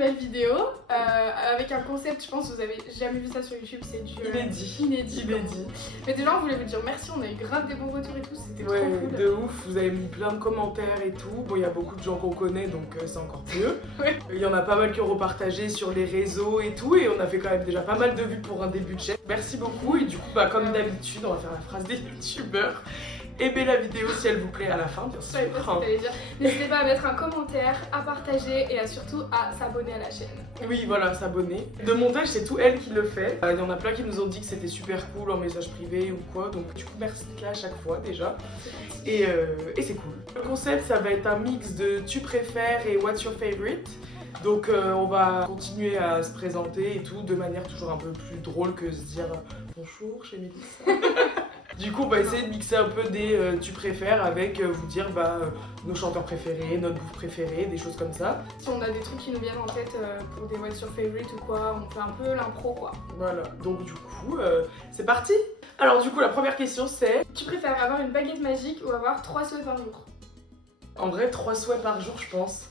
nouvelle vidéo avec un concept, je pense que vous avez jamais vu ça sur YouTube, c'est du inédit. Mais déjà on voulait vous dire merci, on a eu grave des bons retours et tout, c'était trop cool. De ouf, vous avez mis plein de commentaires et tout. Bon, il y a beaucoup de gens qu'on connaît donc c'est encore mieux. Il y en a pas mal qui ont repartagé sur les réseaux et tout, et on a fait quand même déjà pas mal de vues pour un début de chaîne. Merci beaucoup, et du coup comme d'habitude on va faire la phrase des youtubeurs. Aimez la vidéo si elle vous plaît à la fin, bien sûr. N'hésitez pas à mettre un commentaire, à partager et surtout à s'abonner à la chaîne. Oui, voilà, s'abonner. De montage, c'est tout elle qui le fait. Il y en a plein qui nous ont dit que c'était super cool en message privé ou quoi, donc du coup merci d'être là à chaque fois déjà. Et c'est cool. Le concept, ça va être un mix de tu préfères et what's your favorite. Donc on va continuer à se présenter et tout de manière toujours un peu plus drôle que se dire bonjour chez Mélissa. Du coup on va essayer de mixer un peu des tu préfères avec vous dire nos chanteurs préférés, notre bouffe préférée, des choses comme ça. Si on a des trucs qui nous viennent en tête pour des what's your favorite ou quoi, on fait un peu l'impro quoi. Voilà, donc du coup c'est parti. Alors du coup la première question c'est... Tu préfères avoir une baguette magique ou avoir 3 souhaits par jour? En vrai 3 souhaits par jour je pense.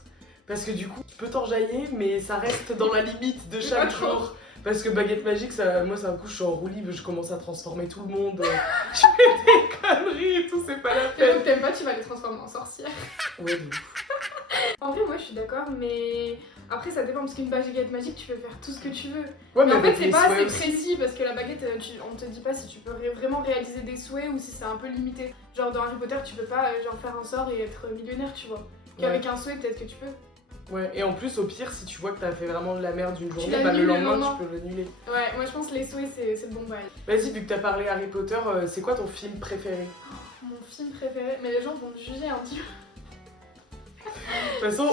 Parce que du coup tu peux t'enjailler mais ça reste dans la limite de chaque jour. Parce que baguette magique, moi ça me couche, je suis en roue libre, je commence à transformer tout le monde, je fais des conneries et tout, c'est pas la peine. Donc t'aimes pas, tu vas les transformer en sorcières. Ouais, de ouf. En vrai, moi je suis d'accord, mais après ça dépend parce qu'une baguette magique, tu peux faire tout ce que tu veux. Ouais, mais en fait, c'est pas assez précis parce que la baguette, on te dit pas si tu peux vraiment réaliser des souhaits ou si c'est un peu limité. Genre dans Harry Potter, tu peux pas faire un sort et être millionnaire, tu vois. Qu'avec un souhait, peut-être que tu peux. Ouais, et en plus, au pire, si tu vois que t'as fait vraiment de la merde une journée, le lendemain, tu peux l'annuler. Ouais, moi je pense que les souhaits, c'est le bon bail. Vas-y, vu que t'as parlé Harry Potter, c'est quoi ton film préféré? Mon film préféré? Mais les gens vont me juger un petit peu. De toute façon,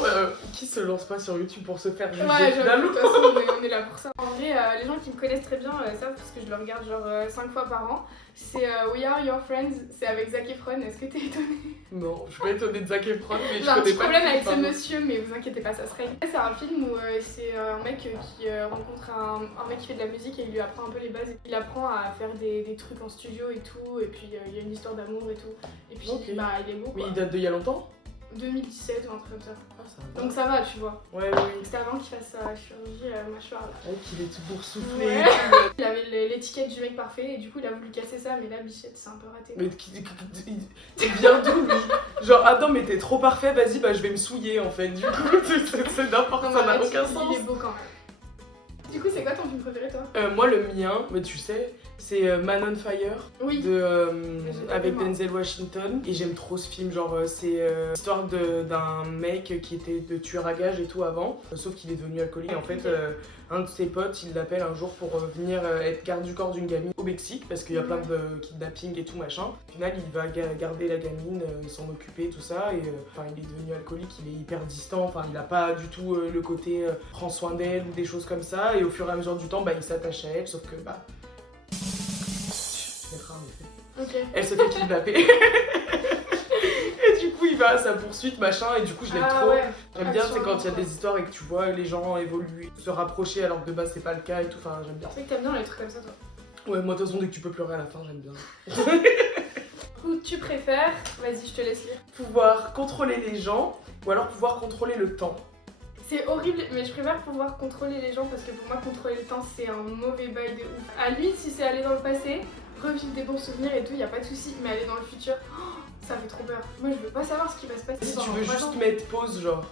qui se lance pas sur YouTube pour se faire juger? Ouais, de toute façon, on est là pour ça. En vrai, les gens qui me connaissent très bien savent parce que je le regarde genre 5 fois par an. C'est We Are Your Friends, c'est avec Zac Efron. Est-ce que t'es étonnée? Non, je suis pas étonnée de Zac Efron, mais j'ai un petit problème avec ce monsieur, mais vous inquiétez pas, ça se règle. C'est un film où c'est un mec qui rencontre un mec qui fait de la musique et il lui apprend un peu les bases. Il apprend à faire des trucs en studio et tout, et puis il y a une histoire d'amour et tout. Et puis il est beau. Mais il date d'il y a longtemps? 2017 ou un truc comme ça. Ah, ça va. Donc ça va, tu vois. Ouais. C'était avant qu'il fasse sa chirurgie mâchoire là. Ouais, qu'il est tout boursouflé. Ouais. Il avait l'étiquette du mec parfait et du coup il a voulu casser ça, mais là Bichette c'est un peu raté. Mais il vient d'où lui? Genre attends, mais t'es trop parfait, vas-y, je vais me souiller en fait. Du coup c'est n'importe, ça n'a aucun sens. Il est beau quand même. Du coup c'est quoi ton film préféré toi? Moi le mien, mais tu sais, c'est Man on Fire avec Denzel Washington. Et j'aime trop ce film, genre c'est l'histoire d'un mec qui était de tueur à gages et tout avant, sauf qu'il est devenu alcoolique. Et en fait un de ses potes il l'appelle un jour pour venir être garde du corps d'une gamine au Mexique parce qu'il y a plein de kidnapping et tout machin. Au final il va garder la gamine, s'en occuper tout ça, et il est devenu alcoolique, il est hyper distant, il a pas du tout le côté prend soin d'elle ou des choses comme ça, et au fur et à mesure du temps il s'attache à elle, sauf que elle se fait kidnapper. Et du coup il va à sa poursuite machin, et du coup je l'aime trop. Ouais. J'aime bien, c'est quand il y a des histoires et que tu vois les gens évoluer, se rapprocher alors que de base c'est pas le cas et tout, j'aime bien. C'est que t'aimes bien les trucs comme ça toi? Ouais, moi de toute façon dès que tu peux pleurer à la fin j'aime bien. Du coup tu préfères, vas-y je te laisse lire. Pouvoir contrôler les gens ou alors pouvoir contrôler le temps? C'est horrible, mais je préfère pouvoir contrôler les gens parce que pour moi contrôler le temps c'est un mauvais bail de ouf. À lui, si c'est aller dans le passé, revivre des bons souvenirs et tout, y a pas de souci, mais aller dans le futur, ça fait trop peur. Moi je veux pas savoir ce qui va se passer. Si tu veux juste mettre pause, genre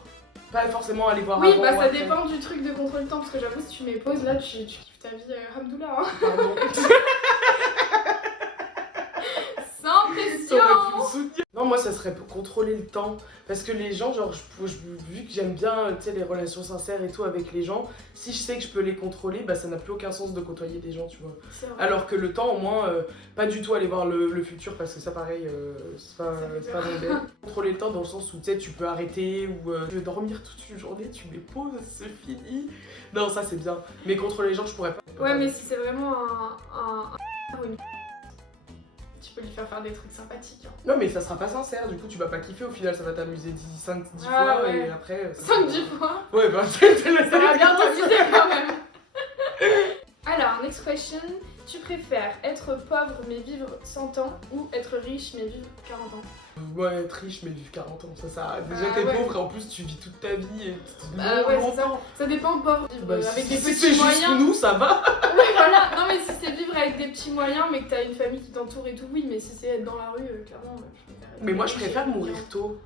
pas forcément aller voir oui, avant. Ça dépend du truc de contrôler le temps, parce que j'avoue si tu mets pause là tu kiffes ta vie Hamdoullah hein. Pardon. Sans pression. Non, moi ça serait pour contrôler le temps, parce que les gens, genre vu que j'aime bien les relations sincères et tout avec les gens, si je sais que je peux les contrôler, ça n'a plus aucun sens de côtoyer des gens, tu vois. Alors que le temps, au moins, pas du tout aller voir le futur, parce que ça pareil, c'est pas mon. Contrôler le temps dans le sens où tu peux arrêter, ou tu veux dormir toute une journée, tu mets pause, c'est fini. Non, ça c'est bien, mais contrôler les gens je pourrais pas. Ouais, mais si c'est vraiment une tu peux lui faire des trucs sympathiques. Hein. Non, mais ça sera pas sincère, du coup tu vas pas kiffer, au final ça va t'amuser 5-10 fois, ouais. Et après. 5-10 fois. Ouais, ça va bien t'amuser quand même. Alors, next question. Tu préfères être pauvre mais vivre 100 ans ou être riche mais vivre 40 ans? Ouais, être riche mais vivre 40 ans, ça. Déjà t'es ouais. pauvre et en plus tu vis toute ta vie et Bah ouais, c'est ça. Ça dépend pauvre. Bah, avec des si petits c'est moyens. juste nous, ça va. Ouais, voilà. Non, mais si c'est vivre avec des petits moyens, mais que t'as une famille qui t'entoure et tout, oui, mais si c'est être dans la rue, clairement, je préfère. Mais moi je préfère mourir tôt.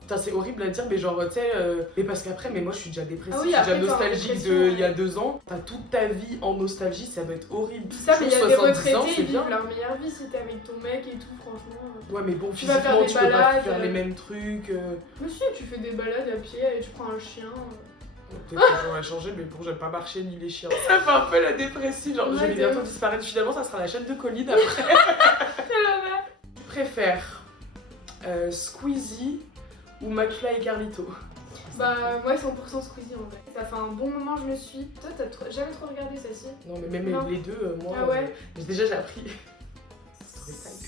Putain, c'est horrible à dire, mais genre, tu sais, mais parce qu'après, mais moi je suis déjà dépressive, oui, je suis déjà après, nostalgique il y a 2 ans. T'as toute ta vie en nostalgie, ça doit être horrible. Ça, mais il y a des 70 ans, retraités, c'est ils bien. vivent leur meilleure vie si t'es avec ton mec et tout, franchement. Ouais, mais bon, Tu vas faire physiquement, des tu peux pas balades, faire les mêmes trucs. Mais si, tu fais des balades à pied et tu prends un chien. Peut-être que j'aurais changé, mais bon, j'aime pas marcher ni les chiens. Ça fait un peu la dépressive, genre je vais bientôt disparaître. Finalement, ça sera la chaîne de Colline après. Tu préfères Squeezie ou McFly et Carlito? Bah, moi 100% Squeezie en vrai. Ça fait un bon moment, je le suis. Toi, t'as jamais trop regardé ça-ci? Non, mais même les deux, moi. Ah ouais? Déjà, j'ai appris.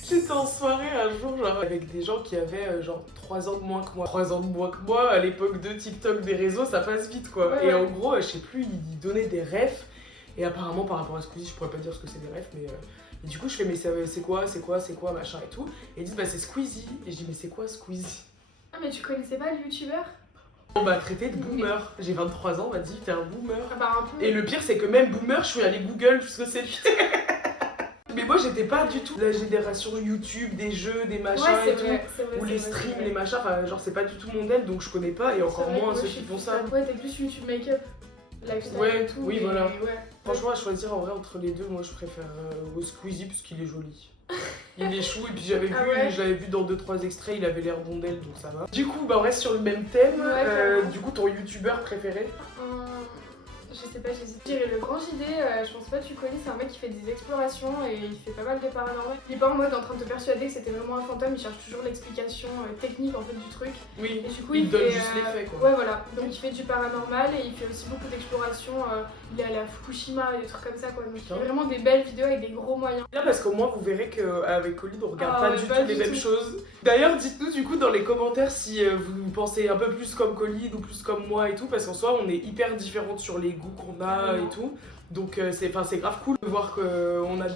J'étais en soirée un jour, genre, avec des gens qui avaient genre 3 ans de moins que moi. 3 ans de moins que moi, à l'époque de TikTok, des réseaux, ça passe vite quoi. Ouais, et ouais. en gros, je sais plus, ils donnaient des refs. Et apparemment, par rapport à Squeezie, je pourrais pas dire ce que c'est des refs, mais. Et du coup, je fais, mais c'est quoi, machin et tout. Et ils disent, bah c'est Squeezie. Et je dis, mais c'est quoi Squeezie? Ah, mais tu connaissais pas le youtubeur? On m'a traité de boomer. J'ai 23 ans, on m'a dit, t'es un boomer. Ah bah un peu. Et le pire, c'est que même boomer, je suis allée Google ce que c'est. Mais moi, j'étais pas du tout la génération YouTube, des jeux, des machins Ouais, et tout. c'est vrai, Ou les streams, les machins, enfin, genre, c'est pas du tout mon deal, donc je connais pas, et encore moins ceux qui font ça. Ouais, t'es plus YouTube make-up, lifestyle Ouais, et tout. oui, mais voilà. Ouais. Franchement, à choisir en vrai entre les deux, moi je préfère Squeezie parce qu'il est joli. Il est chou, et puis je l'avais vu dans 2-3 extraits, il avait l'air bon d'elle, donc ça va. Du coup, bah on reste sur le même thème. Ouais, du coup, ton youtubeur préféré? Je sais pas, j'hésite. Je dirais le Grand JD, je pense pas que tu connais, c'est un mec qui fait des explorations et il fait pas mal de paranormal. Il est pas en mode en train de te persuader que c'était vraiment un fantôme, il cherche toujours l'explication technique en fait du truc. Oui, et du coup, il donne fait, juste les faits quoi. Ouais, voilà. Donc il fait du paranormal et il fait aussi beaucoup d'explorations. Il est allé à Fukushima et des trucs comme ça quoi. Donc il fait vraiment des belles vidéos avec des gros moyens. Là, parce qu'au moins vous verrez qu'avec Colline, on regarde pas du pas tout les mêmes choses. D'ailleurs, dites-nous du coup dans les commentaires si vous pensez un peu plus comme Colline ou plus comme moi et tout, parce qu'en soi, on est hyper différentes sur les goûts qu'on a et tout. Donc c'est grave cool de voir qu'on a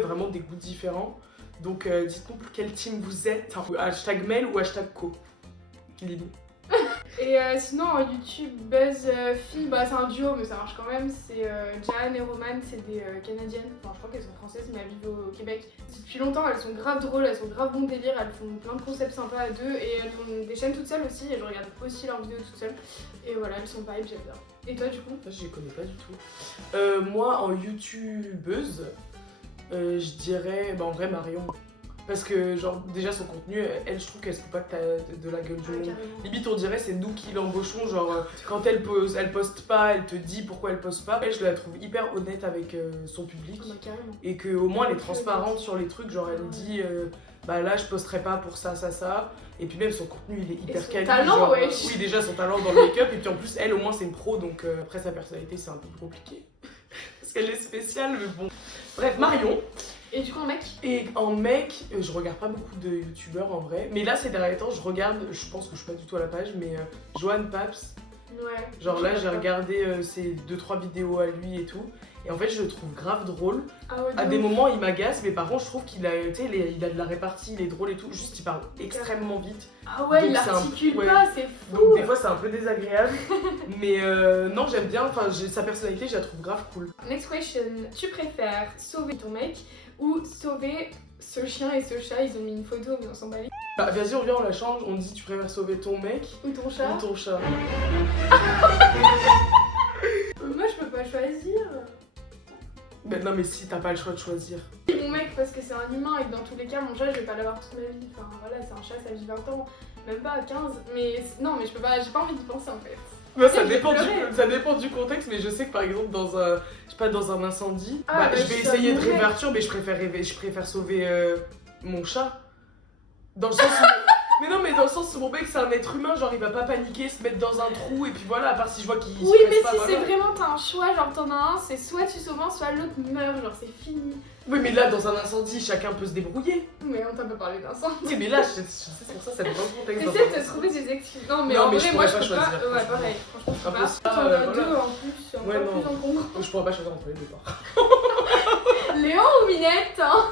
vraiment des goûts différents. Donc dites-nous quel team vous êtes. Hashtag mail ou hashtag co. Dis-nous. Et sinon en YouTube, Buzz Fille, bah c'est un duo mais ça marche quand même, c'est Jan et Roman, c'est des Canadiennes, enfin je crois qu'elles sont françaises mais elles vivent au Québec. Depuis longtemps elles sont grave drôles, elles sont grave bon délire, elles font plein de concepts sympas à deux et elles ont des chaînes toutes seules aussi et je regarde aussi leurs vidéos toutes seules. Et voilà, elles sont vibes, j'aime bien. Et toi du coup? Je les connais pas du tout. Moi en youtubeuse, je dirais en vrai Marion. Parce que genre déjà son contenu, elle je trouve qu'elle se fout pas de la gueule du monde. Limite on dirait c'est nous qui l'embauchons, genre quand elle poste pas, elle te dit pourquoi elle poste pas. Elle je la trouve hyper honnête avec son public. Et qu'au moins elle est transparente sur les trucs, genre elle dit bah là je posterai pas pour ça. Et puis même son contenu il est hyper quali. Talent, ouais. Oui déjà son talent dans le make-up et puis en plus elle au moins c'est une pro donc après sa personnalité c'est un peu compliqué. Parce qu'elle est spéciale mais bon. Bref Marion. Et du coup en mec? Et en mec, je regarde pas beaucoup de youtubeurs en vrai. Mais là ces derniers temps je regarde, je pense que je suis pas du tout à la page, mais Johan Paps. Ouais. Genre là j'ai regardé ses 2-3 vidéos à lui et tout. Et en fait je le trouve grave drôle. Ah ouais, à des moments il m'agace, mais par contre je trouve qu'il a, il a de la répartie, il est drôle et tout. Juste il parle extrêmement vite. Ah ouais, donc il articule pas, c'est fou. Donc des fois c'est un peu désagréable. Mais non j'aime bien, enfin sa personnalité je la trouve grave cool. Next question, tu préfères sauver ton mec ou sauver ce chien et ce chat? Ils ont mis une photo mais on s'en bat les... Bah vas-y on revient, on la change, on dit tu préfères sauver ton mec ou ton chat? Ou ton chat. Moi je peux pas choisir. Ben non mais si t'as pas le choix de choisir. Mon mec parce que c'est un humain et que dans tous les cas mon chat je vais pas l'avoir toute ma vie. Enfin voilà, c'est un chat, ça vit 20 ans, même pas 15. Mais non mais je peux pas, j'ai pas envie d'y penser en fait. Moi, ça dépend du contexte, mais je sais que par exemple dans un, je sais pas, dans un incendie, je vais essayer de révertir, mais je préfère sauver mon chat. Dans le sens où... Mais non, mais dans le sens où mon mec c'est un être humain, genre il va pas paniquer, se mettre dans un trou et puis voilà, à part si je vois qu'il se oui, mais pas, si voilà. c'est vraiment t'as un choix, genre t'en as un, c'est soit tu sauves un, soit l'autre meurt, genre c'est fini. Oui, mais là dans un incendie, chacun peut se débrouiller. Mais on t'a pas parlé d'incendie. Oui, mais là, c'est pour ça, ça dépend du contexte. Essaye de te trouver des excuses. Non, mais en vrai, moi je peux pas. Ouais, pareil, franchement, je peux pas. T'en as deux en plus, c'est encore plus encombrant. Je pourrais pas choisir entre les deux, pas. Léon ou Minette hein?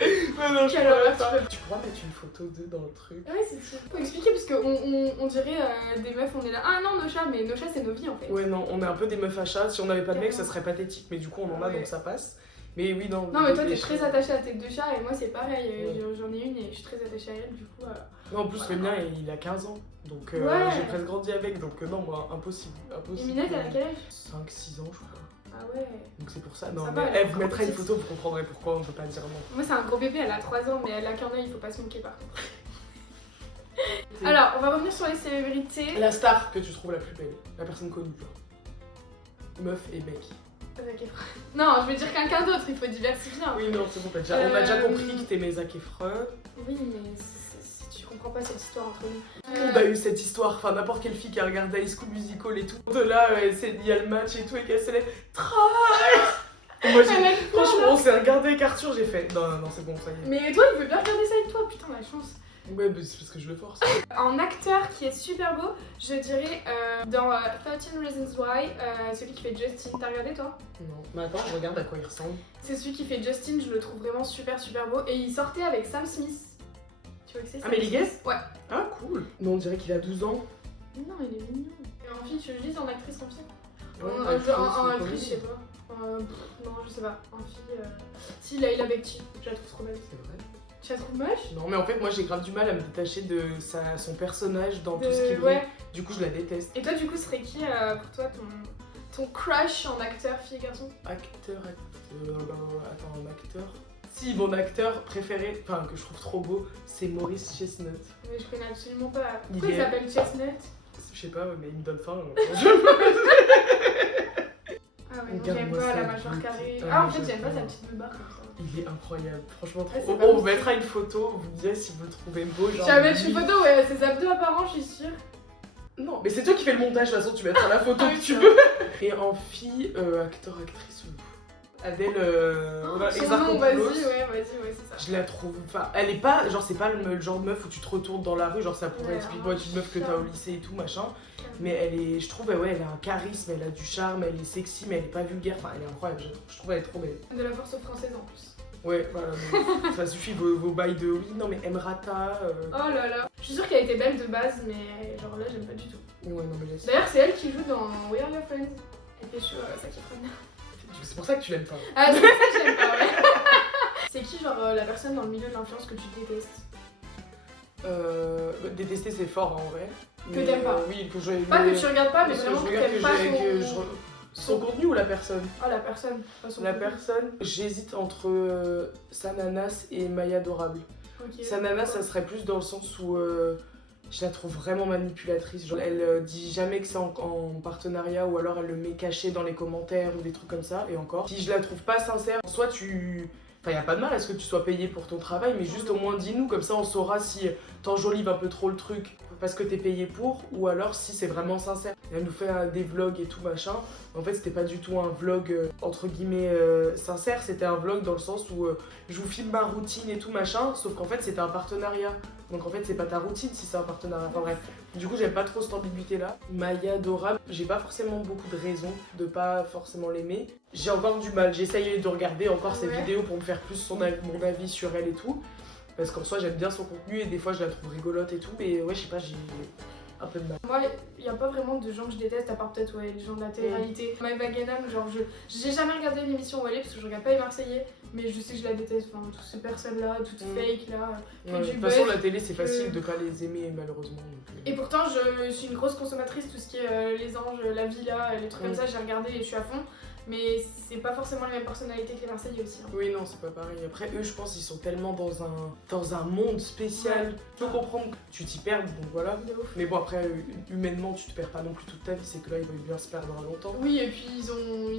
Ouais, non, Quelle horreur, tu pourras mettre une photo d'eux dans le truc. Ouais, c'est sûr. Faut expliquer parce qu'on dirait des meufs, on est là. Ah non, nos chats, mais nos chats, c'est nos vies en fait. Ouais, non, on est un peu des meufs à chat. Si on n'avait pas de mecs, ça serait pathétique, mais du coup, on en a Ouais. donc ça passe. Mais oui, non. Non, mais toi, t'es très attachée à tes 2 chats et moi, c'est pareil. Ouais. J'en ai une et je suis très attachée à elle, du coup. Non, en plus, le mien, il a 15 ans. Donc, Ouais. j'ai presque grandi avec. Donc, non, moi, impossible. Et Minette, elle a quel âge? 5-6 ans, je crois. Ah ouais. Donc, c'est pour ça. Non, Ça mais va, vous mettrez une photo, vous comprendrez pourquoi on peut pas dire non. Moi, c'est un gros bébé, elle a 3 ans, mais elle a qu'un œil, il faut pas se moquer par contre. Alors, on va revenir sur les célébrités. La star que tu trouves la plus belle. La personne connue, genre. Meuf et mec. Zac Efron. Non, je veux dire quelqu'un d'autre, il faut diversifier. Oui, non, c'est bon, on a déjà compris que t'aimais Zac Efron. Oui, mais tu comprends pas cette histoire entre nous. Tout le monde a eu cette histoire, enfin n'importe quelle fille qui a regardé High School Musical et tout. De là, il y a le match et tout, et qu'elle se lève. Moi, franchement, on s'est regardé avec Arthur, j'ai fait. Non, c'est bon, ça y est. Mais toi, il veut bien regarder ça avec toi, putain, la chance. Ouais, mais c'est parce que je le force. En acteur qui est super beau, je dirais dans 13 Reasons Why, celui qui fait Justin. T'as regardé toi? Non, mais attends, je regarde à quoi il ressemble. C'est celui qui fait Justin, je le trouve vraiment super beau. Et il sortait avec Sam Smith. Tu vois que c'est ça? Ah, mais les gars? Ouais. Ah, cool. Non, on dirait qu'il a 12 ans. Non, il est mignon. Et en fille, tu le dis en actrice, en fille? Ouais, En actrice, je sais pas. Non, je sais pas. En fille. Si, Laila Bekti, je la trouve trop belle. C'est vrai. Tu la trouves moche? Non, mais en fait, moi j'ai grave du mal à me détacher de son personnage dans tout ce qu'il Ouais. fait. Du coup, je la déteste. Et toi, du coup, ce serait qui pour toi ton crush en acteur, fille et garçon? Attends, un acteur. Si, mon acteur préféré, enfin que je trouve trop beau, c'est Maurice Chestnut. Mais je connais absolument pas. Il Pourquoi il s'appelle Chestnut? Je sais pas, mais il me donne faim. Ah ouais, non, Regarde-moi j'aime pas ça, la mâchoire vite. carrée. Ah, Ah, en mais fait, j'aime pas j'adore. sa petite barre comme ça. Il est incroyable, franchement Ouais, trop. c'est pas On vous possible. mettra une photo, vous me direz si vous le trouvez beau. Genre, Tu vas mettre lui. une photo, ouais, ses abdos apparents, je suis sûre. Non, mais c'est toi qui fais le montage, de toute façon, tu mettras la photo Ah oui, que tu c'est veux. Et en fille, acteur, actrice, Adèle Son nom, vas-y, Exarchopoulos. ouais, c'est ça. Je la trouve. Enfin, elle est pas. Genre, c'est pas le genre de meuf où tu te retournes dans la rue, genre, ça pourrait Ouais, être une petite meuf que t'as au lycée et tout, machin. Mais elle est. Je trouve, ouais, elle a un charisme, elle a du charme, elle est sexy, mais elle est pas vulgaire. Enfin, elle est incroyable, je trouve elle est trop belle. De la force française en plus. Ouais, voilà. mais ça suffit vos bails de oui. Non, mais Emrata. Oh là là. Je suis sûre qu'elle était belle de base, mais genre là, j'aime pas du tout. Ouais, non, mais laisse. D'ailleurs, c'est elle qui joue dans We Are Your Friends. Elle fait chaud, Zac Efron. C'est pour ça que tu l'aimes pas. Ah, c'est pour ça que j'aime pas, ouais. C'est qui, genre, la personne dans le milieu de l'influence que tu détestes? Détester, c'est fort en vrai. Que t'aimes pas. Oui, que je. Pas que tu regardes pas, mais Parce que vraiment je que regarde t'aimes pas son contenu ou la personne? Ah, la personne, pas son La contenu. personne, j'hésite entre Sananas et Maya Adorable. Ok. Sananas, ça serait plus dans le sens où je la trouve vraiment manipulatrice. Genre, elle dit jamais que c'est en partenariat ou alors elle le met caché dans les commentaires ou des trucs comme ça. Et encore, si je la trouve pas sincère, soit tu. Enfin, y a pas de mal à ce que tu sois payé pour ton travail, mais juste au moins dis-nous, comme ça on saura si t'enjolives un peu trop le truc parce que t'es payé pour, ou alors si c'est vraiment sincère. Elle nous fait des vlogs et tout machin. En fait, c'était pas du tout un vlog entre guillemets sincère, c'était un vlog dans le sens où je vous filme ma routine et tout machin, sauf qu'en fait c'était un partenariat. Donc en fait, c'est pas ta routine si c'est un partenariat. Enfin bref, du coup, j'aime pas trop cette ambiguïté-là. Maya Adorable, j'ai pas forcément beaucoup de raisons de pas forcément l'aimer. J'ai encore du mal, j'essaye de regarder encore ses vidéos pour me faire plus mon avis sur elle et tout. Parce qu'en soi, j'aime bien son contenu et des fois, je la trouve rigolote et tout. Mais ouais, je sais pas, j'ai un peu de mal. Moi, il y a pas vraiment de gens que je déteste, à part peut-être les gens de la télé-réalité. Maëva Guénam, genre, j'ai jamais regardé l'émission où elle est parce que je regarde pas les Marseillais, mais je sais que je la déteste. Enfin, toutes ces personnes-là, toutes fake là. Ouais, de toute façon, la télé, c'est facile de pas les aimer, malheureusement. Et pourtant, je suis une grosse consommatrice, tout ce qui est Les Anges, La Villa, les trucs comme ça, j'ai regardé et je suis à fond. Mais c'est pas forcément la même personnalité que les Marseillais aussi. Hein. Oui, non, c'est pas pareil. Après, eux, je pense qu'ils sont tellement dans un monde spécial. Je peux comprendre que tu t'y perds, donc voilà. Mais bon, après, humainement, tu te perds pas non plus toute ta vie. C'est que là, ils veulent bien se perdre longtemps. Oui, et puis ils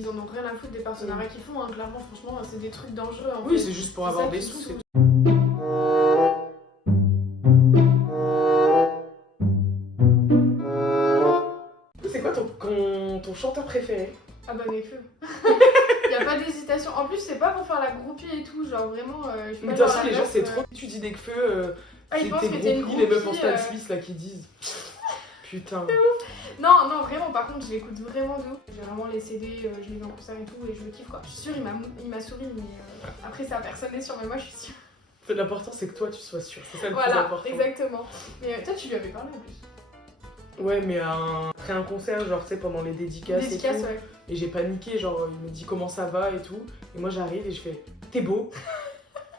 en ont rien à foutre des partenariats qu'ils font. Hein. Clairement, franchement, c'est des trucs dangereux. En oui, fait. c'est juste pour avoir des sous, c'est tout. C'est quoi ton chanteur préféré? Ah bah Nekfeu. Y a pas d'hésitation. En plus, c'est pas pour faire la groupie et tout, genre vraiment. Mais de toute façon, les gens, c'est trop. Tu dis Nekfeu, ils pensent c'est que tes t'es une groupies, les meufs en groupie, stade suisse là qui disent. Putain. Non, vraiment, par contre, je l'écoute vraiment d'où. J'ai vraiment les CD, je les mets en concert et tout, et je le kiffe quoi. Je suis sûre, il m'a souri, mais après, ça a personne sur, mais moi, je suis sûre. L'important c'est que toi tu sois sûr, c'est ça le plus Voilà, important. exactement. Mais toi, tu lui avais parlé en plus. Ouais, mais après un concert, genre, tu sais, pendant les dédicaces et tout. Ouais. Et j'ai paniqué, genre, il me dit comment ça va et tout. Et moi, j'arrive et je fais, t'es beau.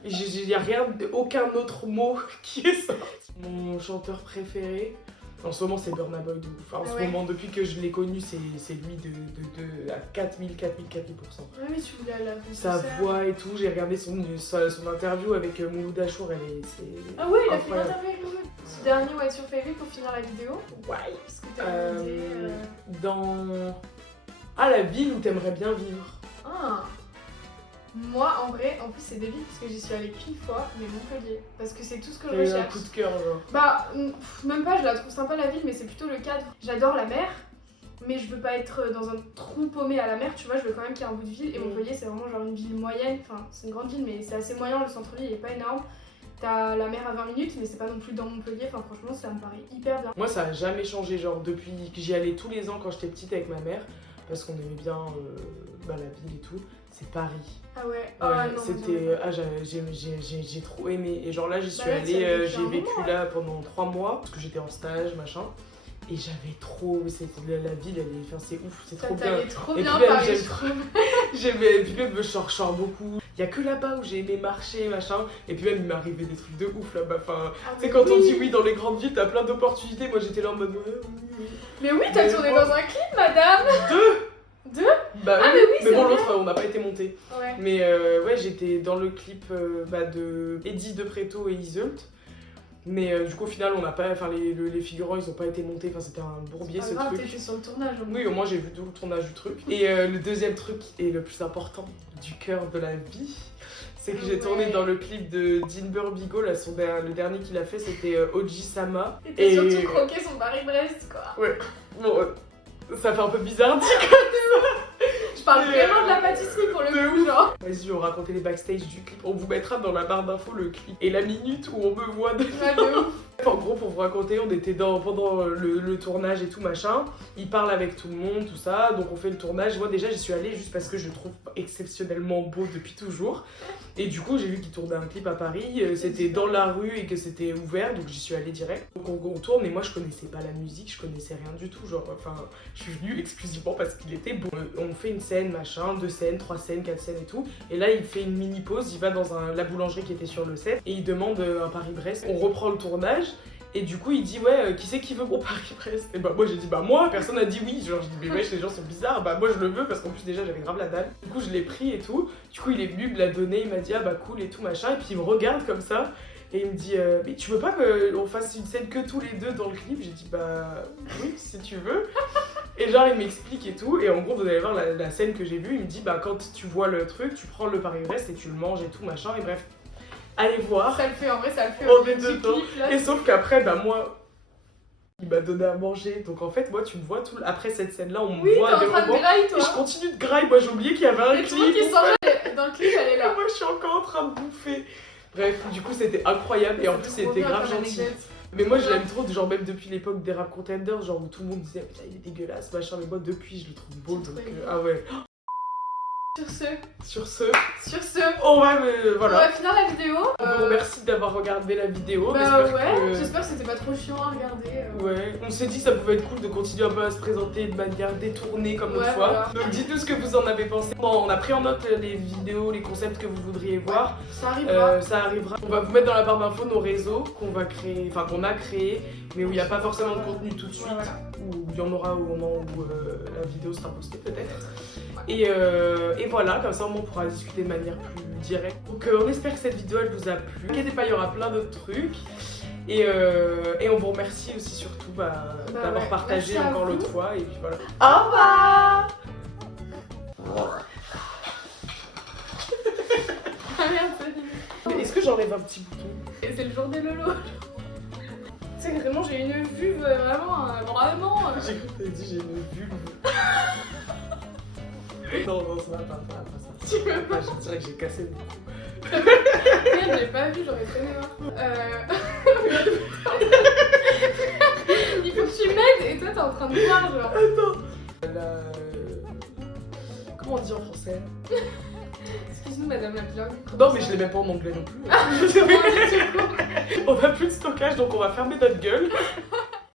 Et il n'y a rien, aucun autre mot qui est sorti. Mon chanteur préféré, en ce moment, c'est Burna Boy. Enfin, en ce moment, depuis que je l'ai connu, c'est lui à 4000%. Ouais, mais tu voulais aller à la Sa voix et tout, j'ai regardé son interview avec Mouloud Achour, Ah ouais, il a fait une interview avec Mouloud. Ce dernier What's Your Favorite pour finir la vidéo. Ouais. Parce que t'as une idée. Dans... Ah, la ville où t'aimerais bien vivre. Ah. Moi, en vrai, en plus c'est débile parce que j'y suis allée qu'une fois, mais Montpellier. Parce que c'est tout ce que je recherche. Un coup de cœur, genre. Bah, même pas, je la trouve sympa la ville, mais c'est plutôt le cadre. J'adore la mer, mais je veux pas être dans un trou paumé à la mer, tu vois, je veux quand même qu'il y ait un bout de ville. Et Montpellier, c'est vraiment genre une ville moyenne, enfin, c'est une grande ville, mais c'est assez moyen, le centre-ville il est pas énorme. T'as la mer à 20 minutes, mais c'est pas non plus dans Montpellier, enfin, franchement, ça me paraît hyper bien. Moi, ça a jamais changé, genre, depuis que j'y allais tous les ans quand j'étais petite avec ma mère, parce qu'on aimait bien la ville et tout. C'est Paris. Ah ouais, non, c'était. J'ai trop aimé. Et genre là, j'y suis allée, j'ai vécu là pendant 3 mois, parce que j'étais en stage, machin. Et j'avais trop. La ville, c'est ouf, c'est trop bien. Trop et bien, puis Paris, j'aime trop. Et puis même, je sors beaucoup. Il y a que là-bas où j'ai aimé marcher, machin. Et puis même, il m'est arrivé des trucs de ouf là-bas. Enfin, tu sais, quand on dit oui, dans les grandes villes, t'as plein d'opportunités. Moi, j'étais là en mode. Mais oui, t'as tourné dans un clip, madame. 2 Bah ah, oui, mais bon, l'autre, on n'a pas été monté. Ouais. Mais ouais, j'étais dans le clip de Eddie De Pretto et Iseult. Mais du coup, au final, on n'a pas. Enfin, les figurants, ils ont pas été montés. Enfin, c'était un bourbier ce truc. T'étais sur le tournage. Oui, au moins, j'ai vu tout le tournage du truc. Et le deuxième truc, et le plus important du cœur de la vie, c'est que j'ai tourné dans le clip de Dean Burbigo. Là, le dernier qu'il a fait, c'était Oji Sama. Et surtout croqué son Paris-Brest, quoi. Ouais. Bon, ça fait un peu bizarre dit Je parle vraiment de la pâtisserie pour le coup, genre. Vas-y, on racontait les backstage du clip. On vous mettra dans la barre d'infos le clip et la minute où on me voit de ouf. En gros, pour vous raconter, on était pendant le tournage et tout machin. Il parle avec tout le monde, tout ça. Donc on fait le tournage. Moi déjà, j'y suis allée juste parce que je le trouve exceptionnellement beau depuis toujours. Et du coup, j'ai vu qu'il tournait un clip à Paris. C'était dans la rue et que c'était ouvert, donc j'y suis allée direct. Donc on tourne et moi, je connaissais pas la musique, je connaissais rien du tout. Genre, enfin, je suis venue exclusivement parce qu'il était beau. On fait une scène, machin, 2 scènes, 3 scènes, 4 scènes et tout. Et là, il fait une mini pause. Il va dans la boulangerie qui était sur le set et il demande un Paris-Brest. On reprend le tournage. Et du coup il dit ouais qui c'est qui veut mon Paris-Brest. Et bah moi j'ai dit bah moi, personne n'a dit oui. Genre je dis mais wesh les gens sont bizarres, bah moi je le veux parce qu'en plus déjà j'avais grave la dalle. Du coup je l'ai pris et tout. Du coup il est venu me la donner, il m'a dit ah bah cool et tout machin. Et puis il me regarde comme ça et il me dit mais tu veux pas qu'on fasse une scène que tous les deux dans le clip. J'ai dit bah oui si tu veux. Et genre il m'explique et tout. Et en gros vous allez voir la scène que j'ai vue. Il me dit bah quand tu vois le truc, tu prends le Paris-Brest et tu le manges et tout machin. Et bref. Allez voir. Ça le fait, en vrai, ça le fait. On est dedans. Et sauf qu'après, bah moi, il m'a donné à manger. Donc en fait, moi, tu me vois tout. Après cette scène-là, on me voit à des moments. Et je continue de graille. Moi, j'ai oublié qu'il y avait un clip. Tout le monde qui sort dans le clip, elle est là. Et moi, je suis encore en train de bouffer. Bref, du coup, c'était incroyable. Et en plus, c'était grave gentil. Mais moi, je l'aime trop, genre même depuis l'époque des Rap Contenders, genre où tout le monde disait putain, il est dégueulasse, machin. Mais moi, depuis, je le trouve beau. Donc, ah ouais. Sur ce, on va finir la vidéo. On vous remercie d'avoir regardé la vidéo. J'espère que c'était pas trop chiant à regarder. Ouais, on s'est dit que ça pouvait être cool de continuer un peu à se présenter de manière détournée comme l'autre fois. Voilà. Donc dites-nous ce que vous en avez pensé. Bon, on a pris en note les vidéos, les concepts que vous voudriez voir. Ça arrivera. Ça arrivera. On va vous mettre dans la barre d'infos nos réseaux qu'on a créés, mais où il n'y a pas forcément de contenu tout de suite. Ou il y en aura au moment où la vidéo sera postée peut-être. Et voilà, comme ça on pourra discuter de manière plus directe. Donc on espère que cette vidéo elle vous a plu. N'inquiétez pas, il y aura plein d'autres trucs. Et on vous remercie aussi surtout d'avoir partagé encore l'autre fois. Et puis voilà. Au revoir. Est-ce que j'enlève un petit bouton? Et c'est le jour des lolos. Tu sais, vraiment, j'ai une vulve vraiment. J'ai cru que t'avais dit j'ai une vulve. Non, ça va pas ça. Tu veux pas? Je dirais que j'ai cassé le cou. Merde, j'ai pas vu, j'aurais traîné voir. Il faut que tu m'aides et toi t'es en train de voir genre. Attends. comment on dit en français? Excuse-nous, madame la bilingue. Non, mais je l'ai même pas en anglais non plus. On a plus de stockage, donc on va fermer notre gueule.